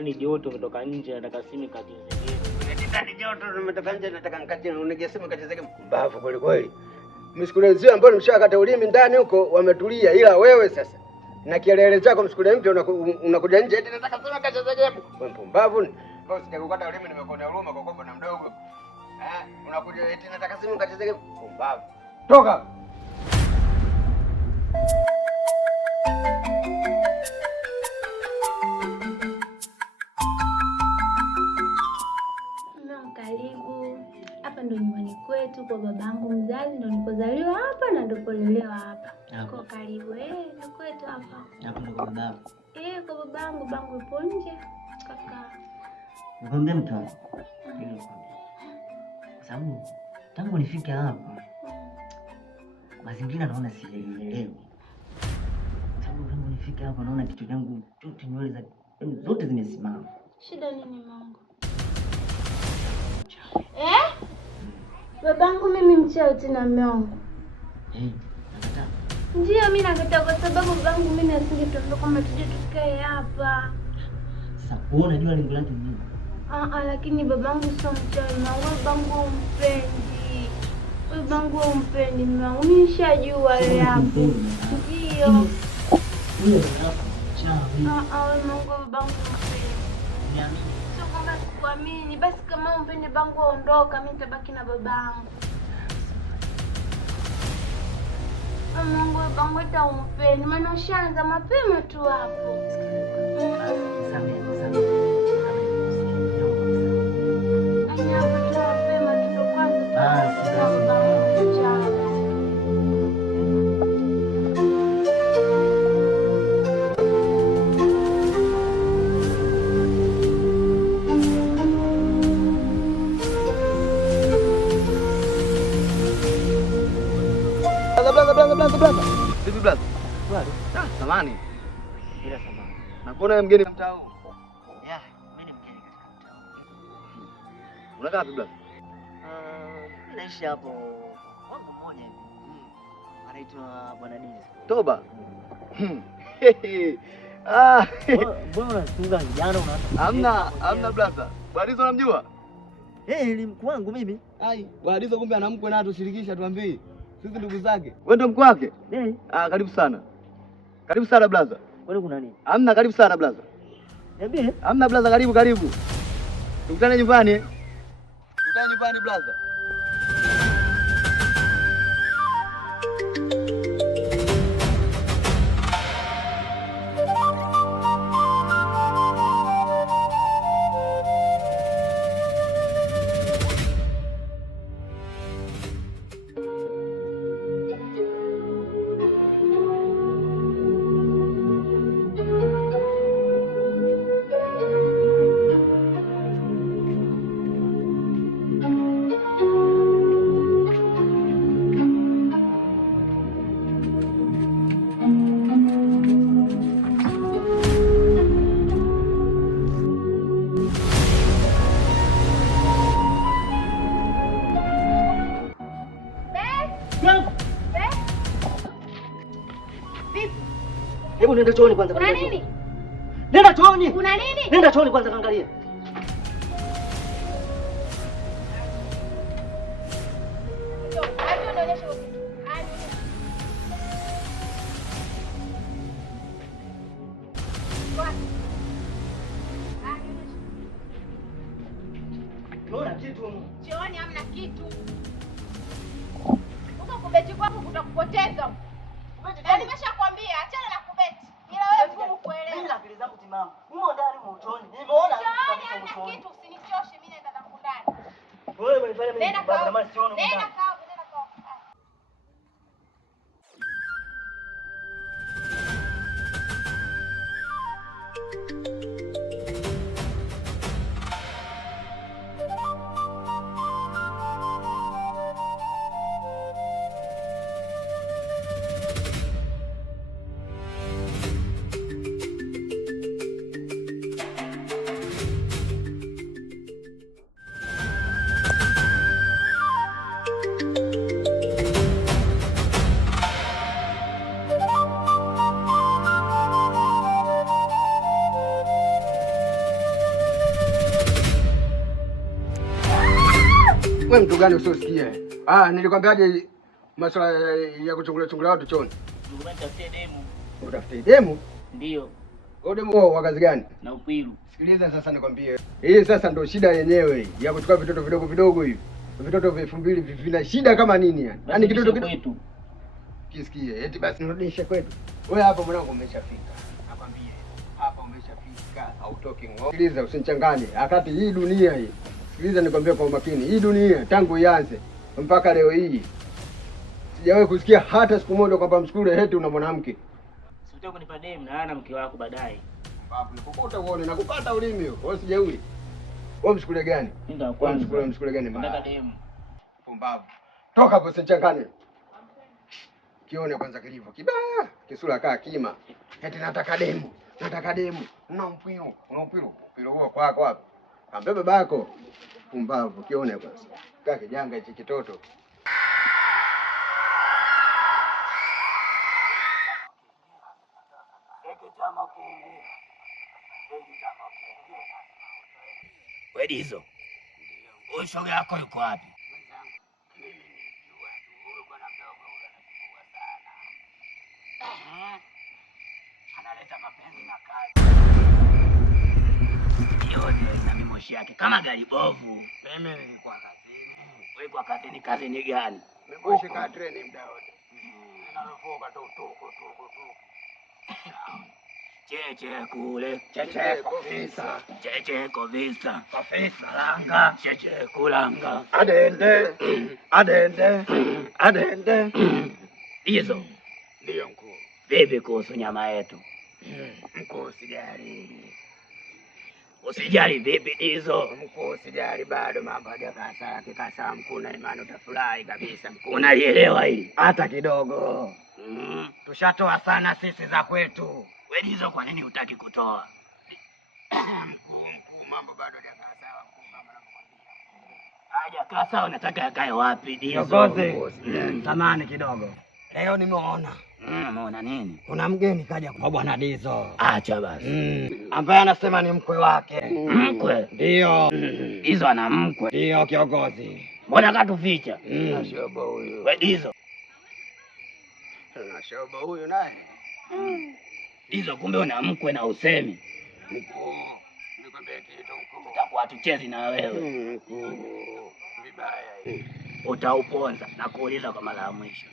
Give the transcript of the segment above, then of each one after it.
Yaani joto kutoka nje nataka simu kacheze. Ndani joto tumetoka nje nataka nikate unige simu kacheze mbavu kweli kweli. Msikulezio ambao nimeshakata ulimi ndani huko wametulia, ila wewe sasa na kielele chako msikule mtu unakuja nje eti nataka simu kacheze game. Wewe mpumbavu. Kwa sijakukata ulimi nimekuona huruma kwa kwamba na mdogo. Unakuja eti nataka simu kacheze game. Mpumbavu. Toka. Karibu. Hapa ndo nyumbani kwetu kwa babangu mzazi, ndo nilipozaliwa hapa na ndo polelewa hapa. Kwa karibu ndo kwetu hapa. Hapo ndo kwa babako. Kwa babangu, bangu yupo nje. Kaka. Nikwambia mtu. Kwa sababu tangu nifike hapa mazingira naona sielewi. Tangu nifike hapa naona kichwa changu chote nywele zote zimesimama. Shida nini Mungu? Babangu mimi mchawi tena miongo. Nakataa. Ndio mimi nakataa kwa sababu babangu mimi asingetuambia kwamba tuje tukae hapa. Sasa uone jua lengo lake nini? Lakini babangu sio mchawi, babangu umpendi. Babangu umpendi mwangu. Nishajua leo hapo. Ndio. Wewe hapa mchawi. Mungu babangu umpendi. Niamini. Kuamini basi, kama umpende bangu aondoka, mimi nitabaki na babangu. Mungu bangu hata umpendi, maana ushaanza mapema tu hapo. Blaza. Vipi blaza? Swali. Samani. Bila samani. Nakuona mgeni mtaa huu. Mimi ni mgeni katika mtaa huu. Unakaa wapi blaza? Naishi hapo wangu mmoja hivi. Anaitwa Bwana Dizi. Toba. Mbona unatunga vijana unaanza? Hamna blaza. Badizo unamjua? Ni mkuu wangu mimi. Badizo kumbe ana mkwe na tushirikisha tuambie. Sisi ndugu zake. Wewe ndo mkwe wake? Karibu sana. Karibu sana blaza. Kwani kuna nini? Hamna, karibu sana blaza. Niambie. Hamna blaza, karibu. Tukutane nyumbani. Tukutane nyumbani blaza. Hebu nenda chooni kwanza. Kuna nini? Nenda chooni. Kuna nini? Nenda chooni kwanza kaangalia. Unaona kitu? Chooni hamna kitu. Uko kubeti kwako kutakupoteza. Nimeshakwambia achana na kubeti. Ila wewe ngumu kuelewa. Mimi akili zangu timamu. Muo ndani muotoni. Nimeona chooni kitu, usinichoshe, mimi naenda ndani. Wewe unanifanya mimi baba na sioni. Nenda kaa. Wewe mtu gani usiosikia? Nilikwambiaje masuala ya kuchungulia watu choni? Nitafutie demu. Utafutie demu? Ndio. Demu wa kazi gani? Na Upwilu. Sikiliza sasa nikwambie. Hii sasa ndio shida yenyewe ya kuchukua vitoto vidogo vidogo hivi. Vitoto vya 2000 vina shida kama nini yani? Yaani kitoto kwetu. Kisikie, eti basi nirudishe kwetu. Wewe hapa mwanangu umeshafika. Nakwambia. Hapa umeshafika. Hautoki ng'o. Sikiliza usinichanganye. Wakati hii dunia hii. Sikiliza nikwambie kwa umakini. Hii dunia tangu ianze mpaka leo hii sijawahi kusikia hata siku moja kwamba mshukuru heti una mwanamke. Sitaki kunipa demu na ana mke wako baadaye. Babu nikukuta uone na kupata ulimi huo. Wewe sijauli. Wewe mshukuru gani? Ndio kwanza. Mshukuru gani mbaya? Nataka demu. Pumbavu. Toka hapo usichanganye. Kione kwanza kilivyo kibaya. Kisura kaa kima. Eti nataka demu. Nataka demu. Una Upwilu. Upwilu huo kwako hapo. Kambe babako. Pumbavu. Kione kwanza. Kaa kijanga hichi kitoto. Wewe hizo. Huyo shoga yako yuko wapi? Analeta mapenzi na kazi. Yote na mimoshi yake kama gari bovu. Mimi nilikuwa kazini. Wewe kwa kazini gani? Mimoshi ka treni muda wote. Ninarufuka tu. Cheche kule. Cheche kofisa. Cheche kovisa. Kofisa langa. Cheche kulanga. Adende. Hizo. Ndio mkuu. Vipi kuhusu nyama yetu? Mkuu usijali. Usijali vipi hizo? Mkuu usijali bado mambo hajakaa sawa kikasa mkuu na imani utafurahi kabisa mkuu. Unalielewa hili? Hata kidogo. Tushatoa sana sisi za kwetu. Wewe hizo kwa nini hutaki kutoa? Mkuu mambo bado hajakaa sawa mkuu kama nakwambia. Hajakaa sawa nataka yakae wapi hizo? Kiongozi. Samani kidogo. Leo nimeona. Umeona nini? Kuna mgeni kaja kwa bwana Dizo. Acha basi. Ambaye anasema ni mkwe wake. Mkwe? Ndio. Hizo ana mkwe. Ndio kiongozi. Mbona katuficha? Na shobo huyu. Wewe hizo. Na shobo huyu naye. Hizo kumbe una mkwe na usemi. Mkuu. Nikwambia kitu mkuu. Tutakuwa tuchezi na wewe. Mkuu. Vibaya hii. Utauponza na kuuliza kwa mara ya mwisho.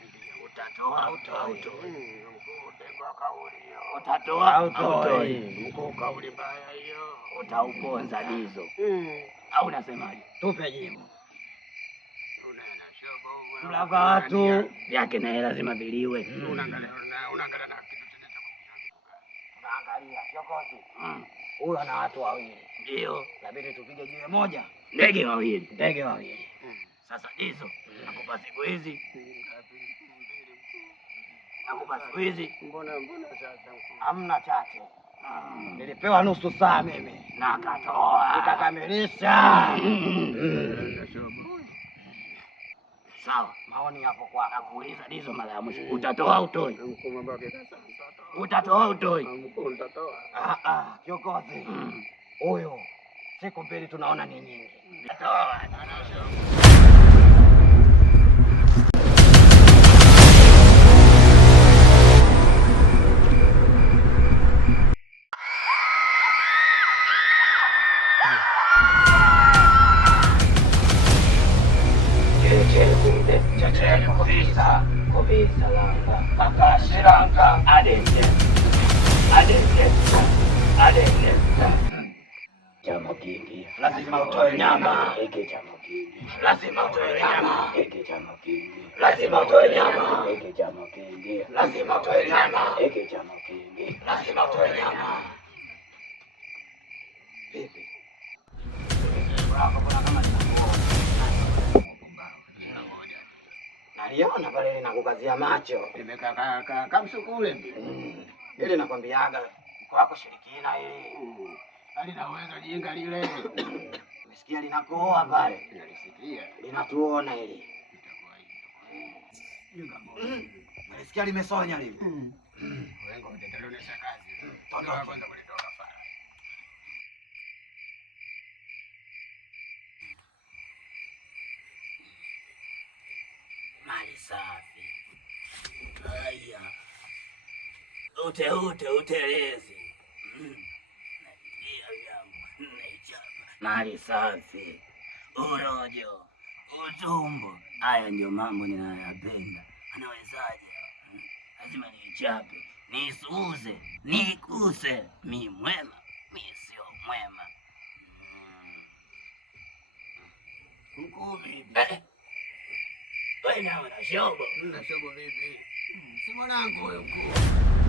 Utatoa au utoi? Mkuu tegwa kauli hiyo. Utatoa au utoi? Mkuu kauli mbaya hiyo. Utauponza Dizo. Au unasemaje? Tupe jibu. Unaenda shobo huyu. Tulaga watu. Yake naye lazima viliwe. Unaangalia na kitu chenye cha kupiga. Unaangalia kiongozi. Huyu ana watu wawili. Ndio. Inabidi tupige jiwe moja. Ndege wawili. Ndege wawili. Sasa Dizo, nakupa siku hizi. Nakupa siku hizi. Mbona sasa mkuu? Hamna chache. Nilipewa nusu saa mimi. Na akatoa. Nikakamilisha. Sawa, maoni hapo kwa. Nakuuliza Dizo mara ya mwisho. Utatoa au utoi? Mkuu mambo yake sasa. Utatoa au utoi? Mkuu nitatoa. Kiongozi. Huyo siku mbili tunaona ni nyingi. Toa. Kovisa langa. Kakashiranga. Adende. Chama kingi. Lazima utoe nyama. Hiki chama kingi. Lazima utoe nyama. Hiki chama kingi. Lazima utoe nyama. Hiki chama kingi. Lazima utoe nyama. Hiki chama kingi. Lazima utoe nyama. Vipi? Kuna kama naliona pale linakukazia macho. Nimekaa kamsukule. Ile nakwambiaga kwako shirikina hili. Halina uwezo jinga lile. Umesikia linakoa pale? Nalisikia. Linatuona hili. Nalisikia limesonya lile. Wengo utatalionesha kazi. Toka kwanza kulitoka fara. Ute utelezi. Mali safi, urojo, utumbo, haya ndio mambo ninayoyapenda. Anawezaje? Lazima niichape, nisuuze, nikuse. Mi mwema, mi sio mwema. Mkuu vipi? Wewe nawe na shobo. Na shobo vipi? Si mwanangu wewe mkuu.